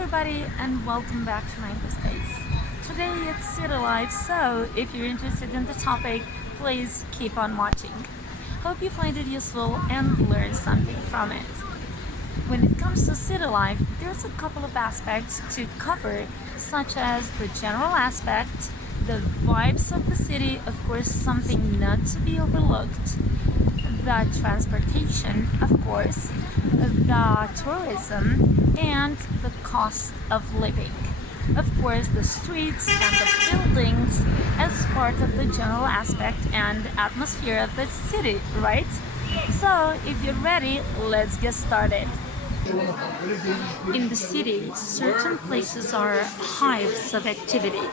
everybody and welcome back to my space. Today it's city life, so if you're interested in the topic, please keep on watching. Hope you find it useful and learn something from it. When it comes to city life, there's a couple of aspects to cover, such as the general aspect, the vibes of the city, of course something not to be overlooked, the transportation, of course, the tourism, and the cost of living. Of course, the streets and the buildings as part of the general aspect and atmosphere of the city, right? So, if you're ready, let's get started. In the city, certain places are hives of activity.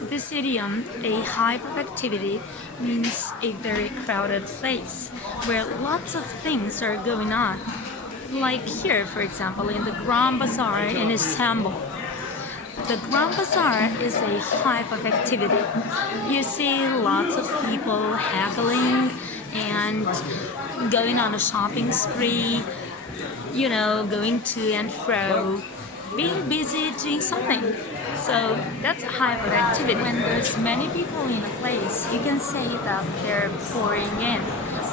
This idiom, a hive of activity, means a very crowded place where lots of things are going on. Like here, for example, in the Grand Bazaar in Istanbul. The Grand Bazaar is a hive of activity. You see lots of people haggling and going on a shopping spree, going to and fro, being busy doing something. So that's a hive of activity. When there's many people in a place, you can say that they're pouring in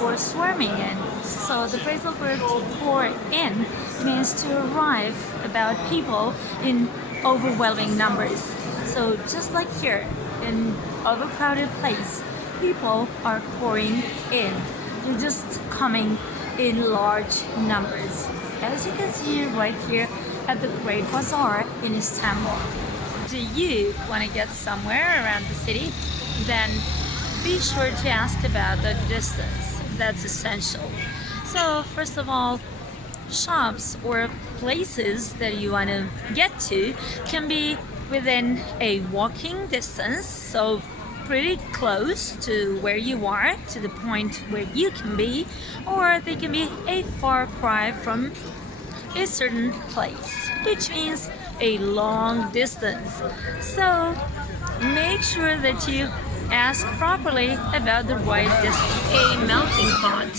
or swarming in. So the phrasal verb to pour in means to arrive about people in overwhelming numbers. So just like here, in overcrowded place, people are pouring in. They're just coming in large numbers. As you can see right here at the Great Bazaar in Istanbul. Do you want to get somewhere around the city? Then be sure to ask about the distance. That's essential. So first of all, shops or places that you want to get to can be within a walking distance, so pretty close to where you are, to the point where you can be, or they can be a far cry from a certain place, which means a long distance. So make sure that you ask properly about the right distance. A melting pot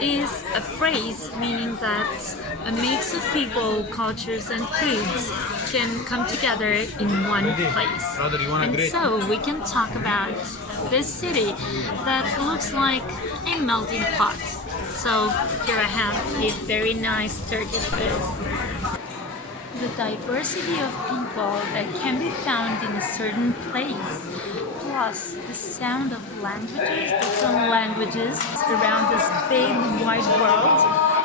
is a phrase meaning that a mix of people, cultures, and foods can come together in one place. And so we can talk about this city that looks like a melting pot. So here I have a very nice Turkish food. The diversity of people that can be found in a certain place, plus the sound of languages, different languages around this big wide world,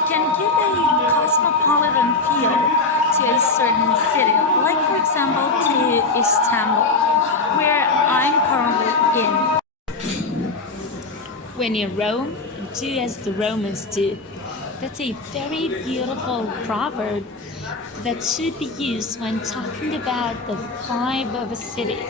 can give a cosmopolitan feel to a certain city, like for example to Istanbul, where I'm currently in. When in Rome, do as the Romans do. That's a very beautiful proverb that should be used when talking about the vibe of a city.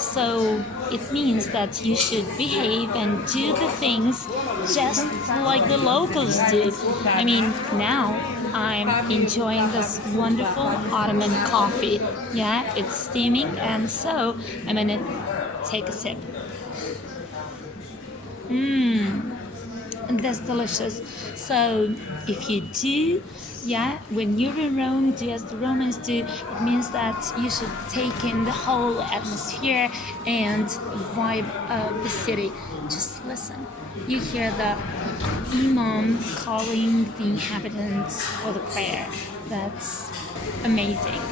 So it means that you should behave and do the things just like the locals do. I mean, now I'm enjoying this wonderful Ottoman coffee. Yeah, it's steaming, and so I'm gonna take a sip. That's delicious. So if you do, when you're in Rome, do as the Romans do, it means that you should take in the whole atmosphere and vibe of the city. Just listen. You hear the imam calling the inhabitants for the prayer. That's amazing.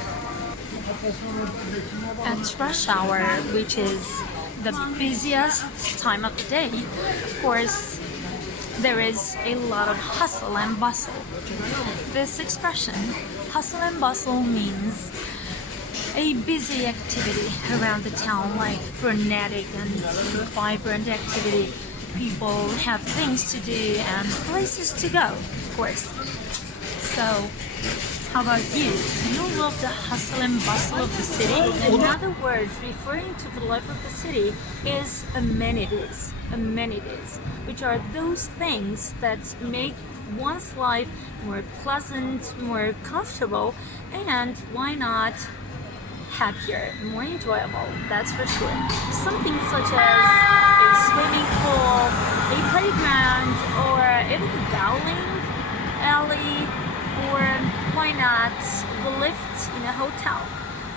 At rush hour, which is the busiest time of the day, of course, there is a lot of hustle and bustle. This expression, hustle and bustle, means a busy activity around the town, like frenetic and vibrant activity. People have things to do and places to go, of course. So, how about you? Do you love the hustle and bustle of the city? Another word referring to the life of the city is amenities. Amenities, which are those things that make one's life more pleasant, more comfortable, and why not happier, more enjoyable, that's for sure. Something such as a swimming pool, a playground, or even a bowling alley, or why not the lift guest in a hotel.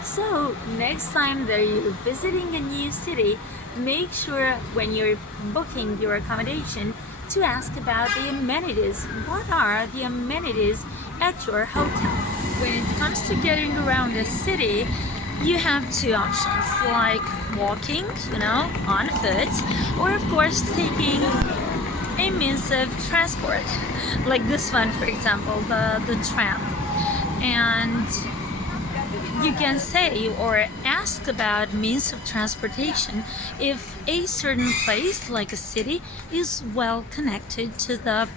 So next time that you're visiting a new city, make sure when you're booking your accommodation to ask about the amenities. What are the amenities at your hotel? When it comes to getting around a city, you have two options, like walking, on foot, or of course taking a means of transport, like this one, for example, the tram. And you can say or ask about means of transportation if a certain place, like a city, is well connected to the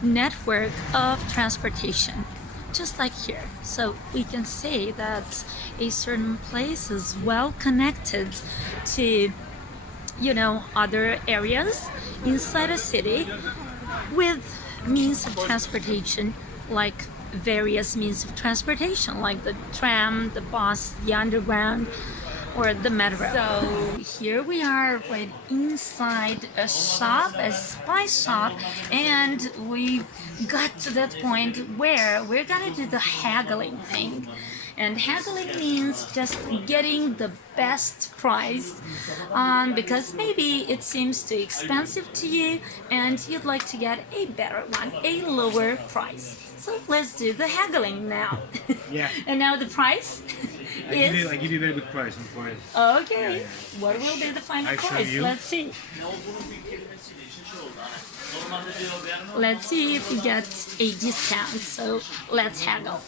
network of transportation, just like here. So we can say that a certain place is well connected to other areas inside a city with means of transportation, like various means of transportation, like the tram, the bus, the underground, or the metro. So here we are right inside a shop, a spice shop, and we got to that point where we're gonna do the haggling thing. And haggling means just getting the best price because maybe it seems too expensive to you and you'd like to get a better one, a lower price. So let's do the haggling now. Yeah. And now the price is... I give you a very good price for it. Okay. Yeah. What will be the final I show price? you. Let's see. Let's see if we get a discount. So let's haggle.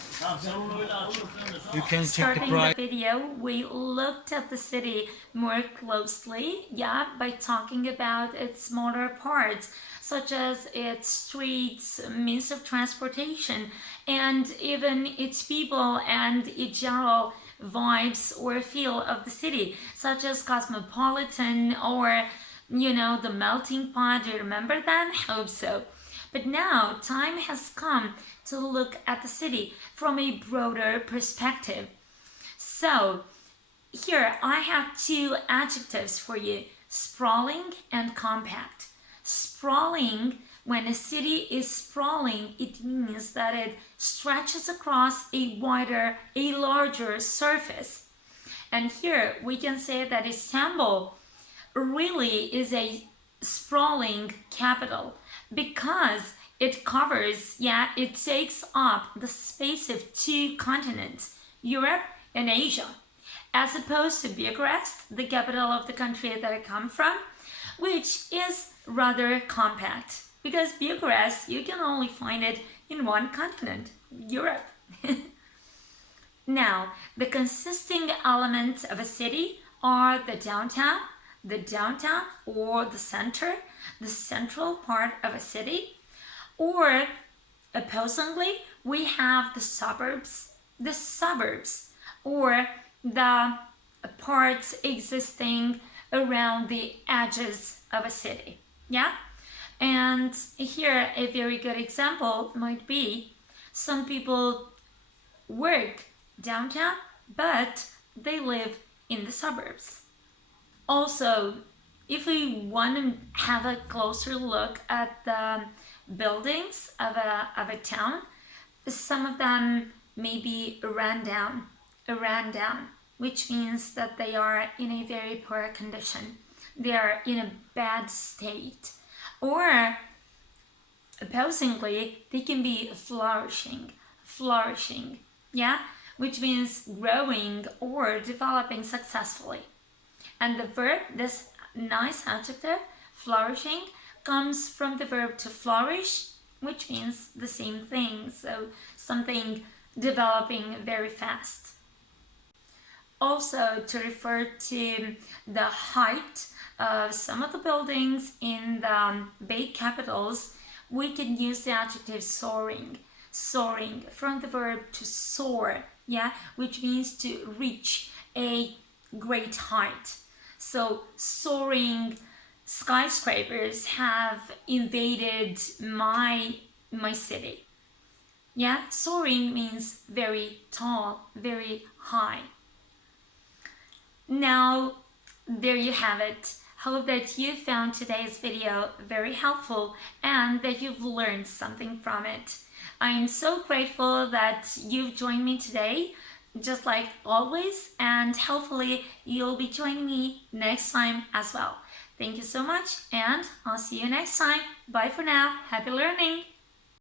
You can check the Starting price. the video, we looked at the city more closely, by talking about its smaller parts, such as its streets, means of transportation, and even its people and its general vibes or feel of the city, such as cosmopolitan or, the melting pot. Do you remember that? Hope so. But now time has come to look at the city from a broader perspective. So here I have two adjectives for you: sprawling and compact. Sprawling, when a city is sprawling, it means that it stretches across a larger surface. And here we can say that Istanbul really is a sprawling capital because it covers, it takes up the space of two continents, Europe and Asia, as opposed to Bucharest, the capital of the country that I come from, which is rather compact, because Bucharest, you can only find it in one continent, Europe. Now, the consisting elements of a city are the downtown or the central part of a city, or opposingly, we have the suburbs, or the parts existing around the edges of a city. And here a very good example might be some people work downtown, but they live in the suburbs. Also, if we want to have a closer look at the buildings of a town, some of them may be run down, which means that they are in a very poor condition. They are in a bad state. Or, opposingly, they can be flourishing, which means growing or developing successfully. And the verb, this nice adjective, flourishing, comes from the verb to flourish, which means the same thing, so something developing very fast. Also, to refer to the height of some of the buildings in the big capitals, we can use the adjective soaring, from the verb to soar, which means to reach a great height. So soaring skyscrapers have invaded my city. Soaring means very tall, very high. Now, there you have it. Hope that you found today's video very helpful and that you've learned something from it. I'm so grateful that you've joined me today just like always, and hopefully you'll be joining me next time as well. Thank you so much, and I'll see you next time. Bye for now. Happy learning!